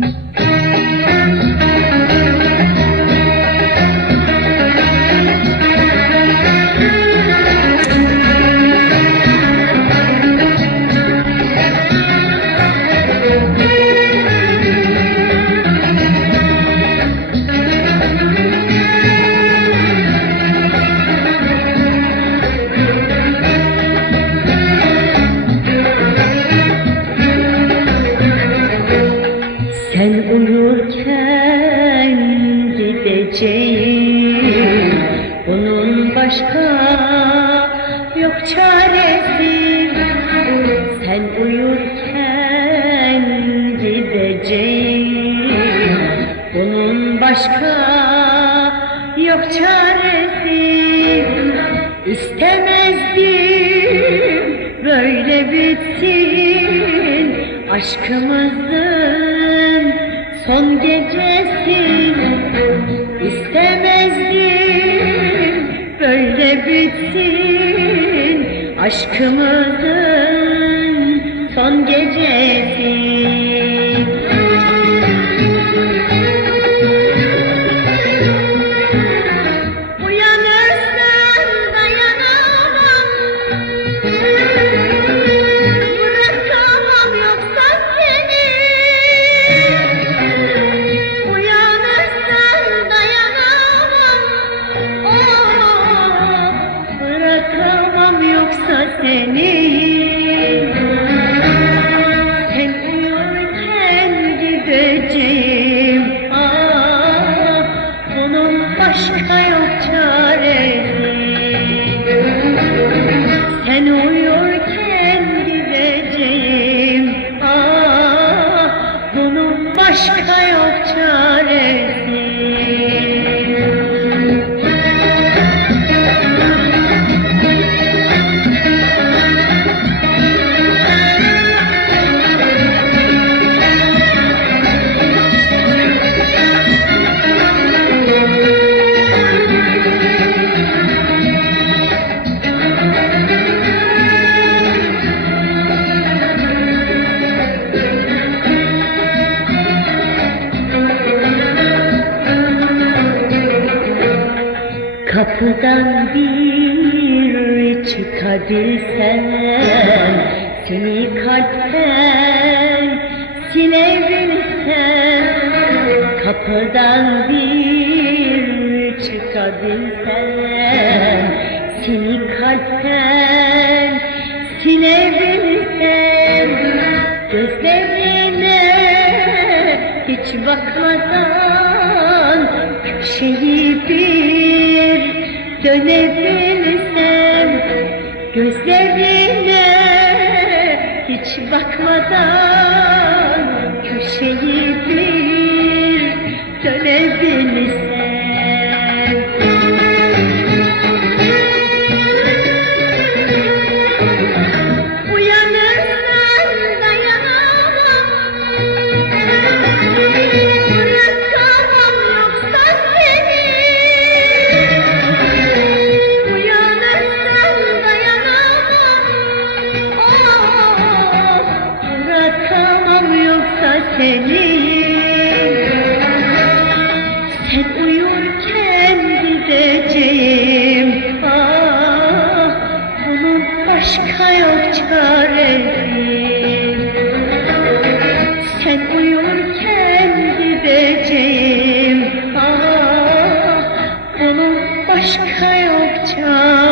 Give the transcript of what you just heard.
Sen uyurken gideceğim. Bunun başka yok çaresi. Sen uyurken gideceğim. Bunun başka yok çaresi. İstemezdim böyle bitsin aşkımızın son gecesi İstemezdim böyle bitsin aşkımızın son gecesi Bunun başka yok çaresi Kapıdan bir çıkabilsem Seni kalpten silebilsem Kapıdan bir çıkabilsem Seni kalpten silebilsem Gözlerine hiç bakmadan Köşeyi dönebilsem Gözlerine hiç bakmadan seni Sen uyurken gideceğim. Ah Bunun başka yok çaresi Sen uyurken gideceğim. Ah Bunun başka yok çaresi